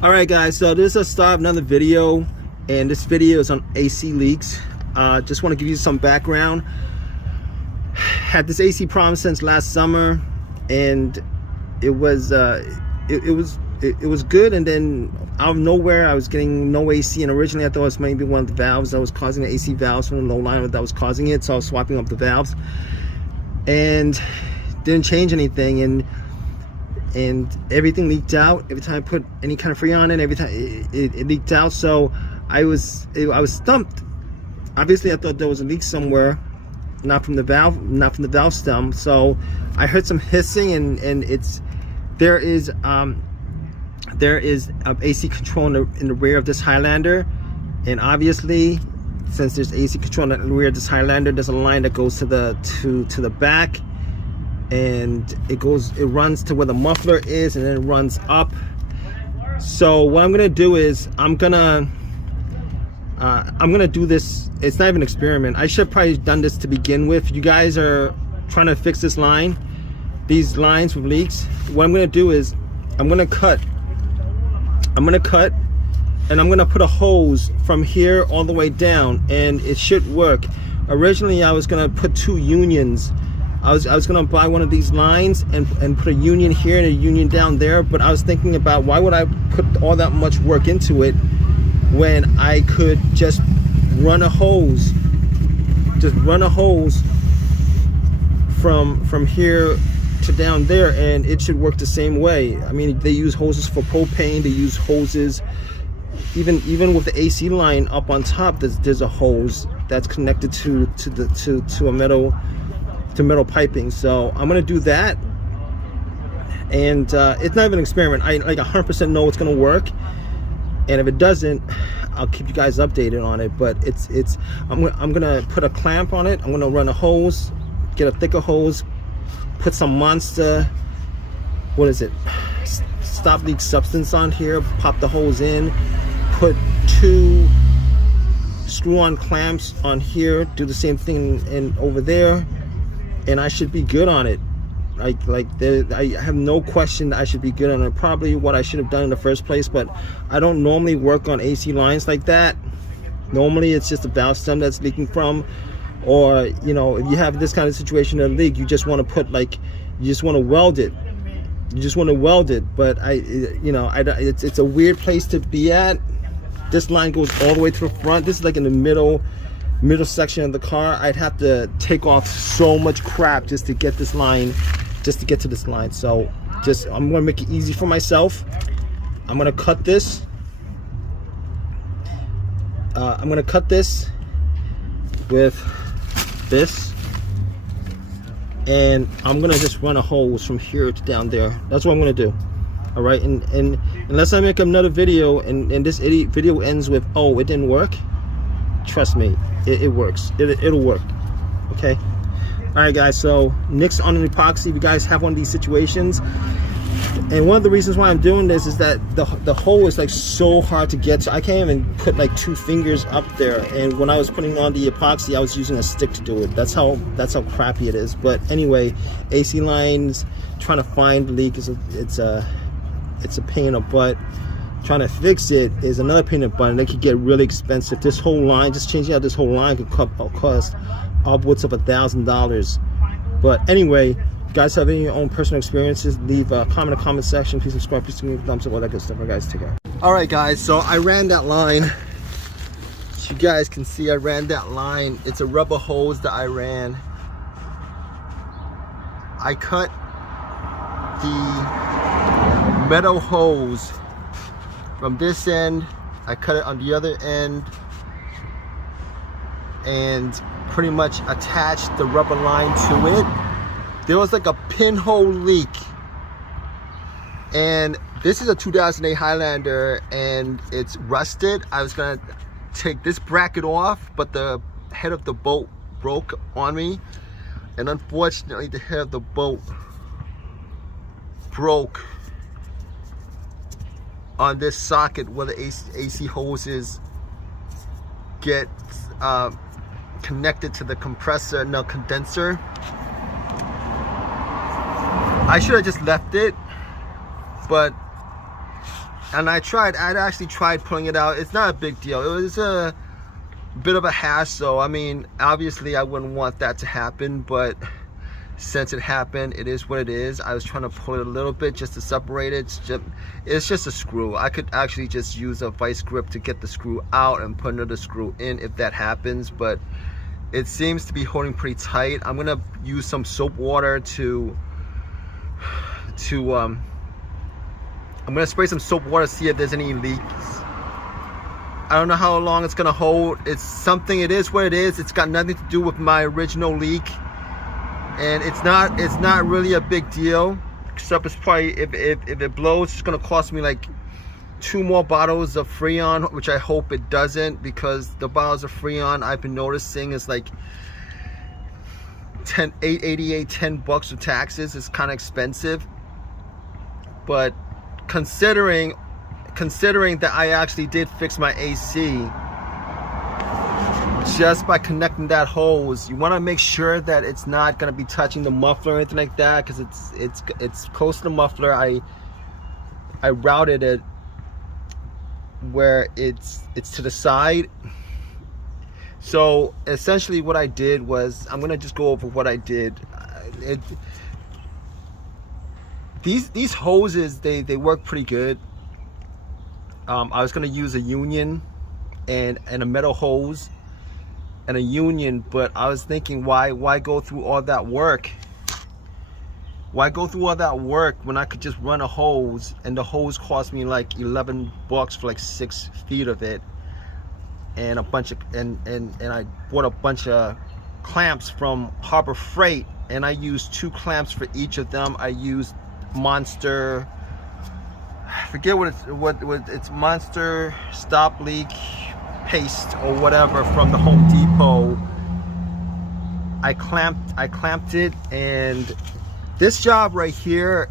All right, guys, so this is a start of another video, and this video is on AC leaks. Just want to give you some background. Had this AC problem since last summer, and it was good, and then out of nowhere I was getting no AC, and originally I thought it was maybe one of the valves that was causing the AC valves from the low line that was causing it, so I was swapping up the valves and didn't change anything, and everything leaked out every time I put any kind of Freon in. Every time it leaked out, so I was stumped. Obviously I thought there was a leak somewhere, not from the valve stem. So I heard some hissing, and there is AC control in the rear of this Highlander, and obviously since there's AC control in the rear of this Highlander, there's a line that goes to the back, and it runs to where the muffler is, and then it runs up. So what I'm gonna do is I'm gonna do this. It's not even an experiment. I should have probably done this to begin with. You guys are trying to fix these lines with leaks. What I'm gonna do is I'm gonna cut, and I'm gonna put a hose from here all the way down, and it should work. Originally I was gonna put two unions. I was gonna buy one of these lines and put a union here and a union down there, but I was thinking about, why would I put all that much work into it when I could just run a hose from here to down there, and it should work the same way. I mean, they use hoses for propane, they use hoses even with the AC line up on top. There's a hose that's connected to a metal piping. So I'm gonna do that, and it's not even an experiment. I like 100% know it's gonna work, and if it doesn't, I'll keep you guys updated on it. But I'm gonna put a clamp on it. I'm gonna run a hose, get a thicker hose, put some Monster, what is it, stop leak substance on here, pop the hose in, put two screw-on clamps on here, do the same thing and over there, and I should be good on it. I have no question that I should be good on it. Probably what I should have done in the first place, but I don't normally work on AC lines like that. Normally it's just a valve stem that's leaking from, or you know, if you have this kind of situation of leak, you just want to put, like, you just want to weld it. But it's a weird place to be at. This line goes all the way to the front. This is like in the middle section of the car. I'd have to take off so much crap just to get this line, just to get to this line. So I'm gonna make it easy for myself. I'm gonna cut this. I'm gonna cut this with this, and I'm gonna just run a hose from here to down there. That's what I'm gonna do. All right, and unless I make another video and this video ends with, oh, it didn't work, trust me, it works. It'll work. Okay. All right, guys, so Nick's on an epoxy. If you guys have one of these situations, and one of the reasons why I'm doing this is that the hole is like so hard to get to. I can't even put like 2 fingers up there, and when I was putting on the epoxy, I was using a stick to do it. That's how crappy it is. But anyway, AC lines, trying to find the leak is it's a pain in the butt. Trying to fix it is another pain in the butt, and it could get really expensive. This whole line, just changing out this whole line, could cost upwards of $1,000. But anyway, if you guys have any of your own personal experiences, leave a comment in the comment section. Please subscribe, please give me a thumbs up, all that good stuff. All right, guys, take care. All right, guys, so I ran that line. As you guys can see, I ran that line. It's a rubber hose that I ran. I cut the metal hose from this end, I cut it on the other end, and pretty much attached the rubber line to it. There was like a pinhole leak, and this is a 2008 Highlander, and it's rusted. I was gonna take this bracket off, but the head of the bolt broke on me, and unfortunately the head of the bolt broke on this socket where the AC hoses get connected to the condenser. I should have just left it, but And I'd actually tried pulling it out. It's not a big deal. It was a bit of a hassle. I mean, obviously I wouldn't want that to happen, but since it happened, it is what it is. I was trying to pull it a little bit just to separate it. It's just a screw. I could actually just use a vice grip to get the screw out and put another screw in if that happens, but it seems to be holding pretty tight. I'm gonna use some soap water I'm gonna spray some soap water to see if there's any leaks. I don't know how long it's gonna hold. It's something, it is what it is. It's got nothing to do with my original leak. And it's not really a big deal, except it's probably, if it blows, it's gonna cost me like 2 more bottles of Freon, which I hope it doesn't, because the bottles of Freon I've been noticing is like $10 with taxes. It's kind of expensive. But considering that I actually did fix my AC just by connecting that hose, you want to make sure that it's not going to be touching the muffler or anything like that, because it's close to the muffler. I routed it where it's to the side. So essentially what I did was, I'm going to just go over what I did. These hoses, they work pretty good. I was going to use a union and a metal hose and a union, but I was thinking, why go through all that work? Why go through all that work when I could just run a hose, and the hose cost me like $11 for like 6 feet of it, and a bunch of and I bought a bunch of clamps from Harbor Freight, and I used 2 clamps for each of them. I used Monster, I forget what it's Monster Stop Leak paste or whatever from the Home Depot. I clamped it, and this job right here,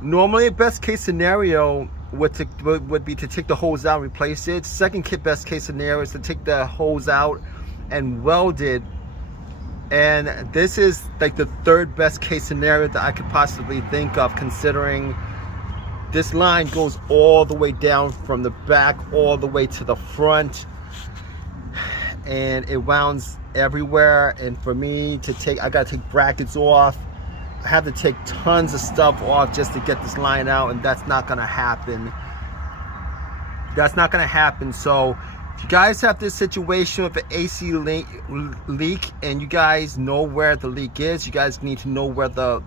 normally best case scenario would be to take the hose out and replace it. Second best case scenario is to take the hose out and weld it. And this is like the 3rd best case scenario that I could possibly think of, considering this line goes all the way down from the back all the way to the front, and it wounds everywhere. And for me to take, I gotta take brackets off. I have to take tons of stuff off just to get this line out, and that's not gonna happen. That's not gonna happen. So if you guys have this situation with an AC leak and you guys know where the leak is, you guys need to know where the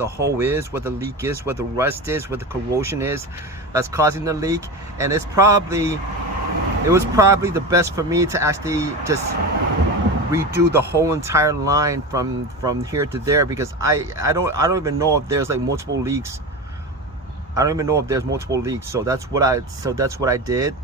hole is, where the leak is, where the rust is, where the corrosion is that's causing the leak. And it was probably the best for me to actually just redo the whole entire line from here to there, because I don't even know if there's like multiple leaks. I don't even know if there's multiple leaks. So that's what I did.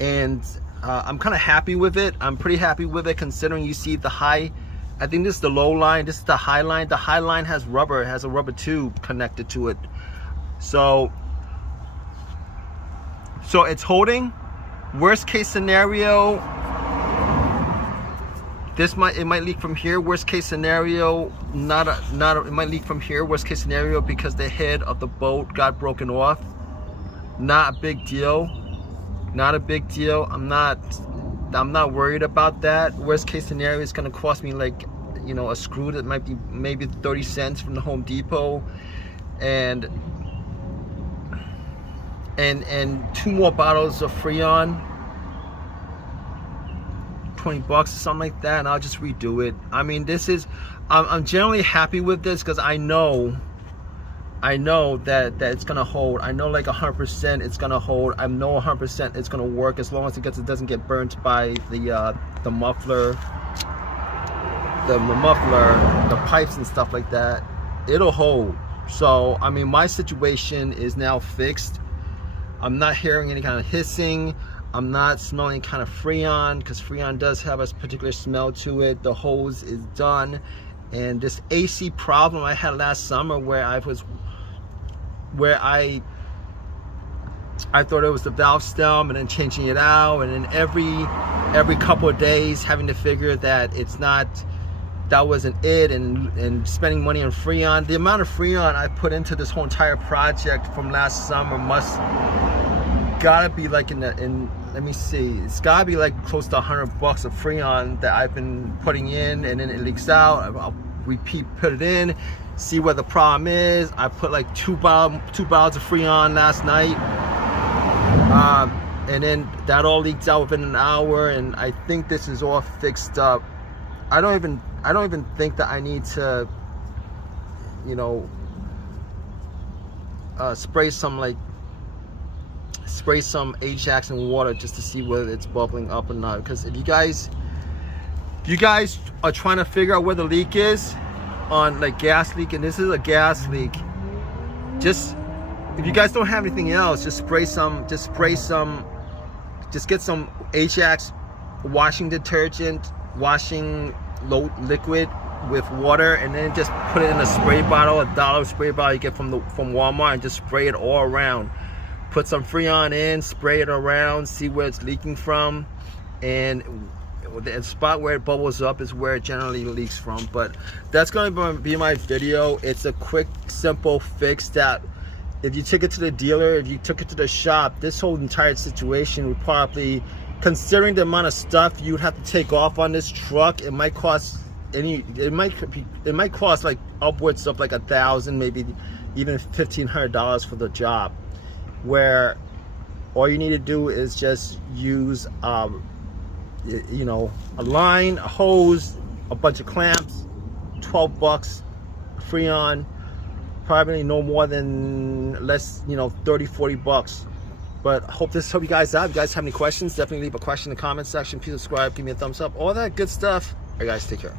And I'm kind of happy with it. I'm pretty happy with it, considering you see the high, I think this is the low line, this is the high line. The high line has rubber, it has a rubber tube connected to it. So it's holding. Worst case scenario, it might leak from here. Worst case scenario, it might leak from here. Worst case scenario, because the head of the boat got broken off. Not a big deal. Not a big deal. I'm not worried about that. Worst case scenario is going to cost me like, you know, a screw that might be maybe 30 cents from the Home Depot, and 2 more bottles of Freon, $20 or something like that, and I'll just redo it. I mean, I'm generally happy with this, because I know that it's gonna hold. I know like 100% it's gonna hold. I know 100% it's gonna work, as long as it doesn't get burnt by the muffler, the pipes and stuff like that. It'll hold. So I mean, my situation is now fixed. I'm not hearing any kind of hissing. I'm not smelling any kind of Freon, because Freon does have a particular smell to it. The hose is done. And this AC problem I had last summer, where I thought it was the valve stem, and then changing it out, and then every couple of days having to figure that it's not that wasn't it, and spending money on Freon. The amount of Freon I put into this whole entire project from last summer gotta be like let me see, it's gotta be like close to $100 of Freon that I've been putting in, and then it leaks out. I'll put it in, see where the problem is. I put like two bottles of Freon last night, and then that all leaked out within an hour, and I think this is all fixed up. I don't even think that I need to, you know, spray some Ajax in water just to see whether it's bubbling up or not. Because if you guys are trying to figure out where the leak is on like gas leak, and this is a gas leak, just if you guys don't have anything else, just get some Ajax washing detergent, washing liquid with water, and then just put it in a spray bottle, $1 spray bottle you get from Walmart, and just spray it all around. Put some Freon in, spray it around, see where it's leaking from, and the spot where it bubbles up is where it generally leaks from. But that's going to be my video. It's a quick, simple fix that if you took it to the dealer, if you took it to the shop, this whole entire situation would probably, considering the amount of stuff you'd have to take off on this truck, it might cost like upwards of like $1,000, maybe even $1,500 for the job. Where all you need to do is just use you know, a line, a hose, a bunch of clamps, $12 Freon, probably no more than you know, $30-40. But hope you guys out. If you guys have any questions, definitely leave a question in the comment section. Please subscribe, give me a thumbs up, all that good stuff. All right, guys, take care.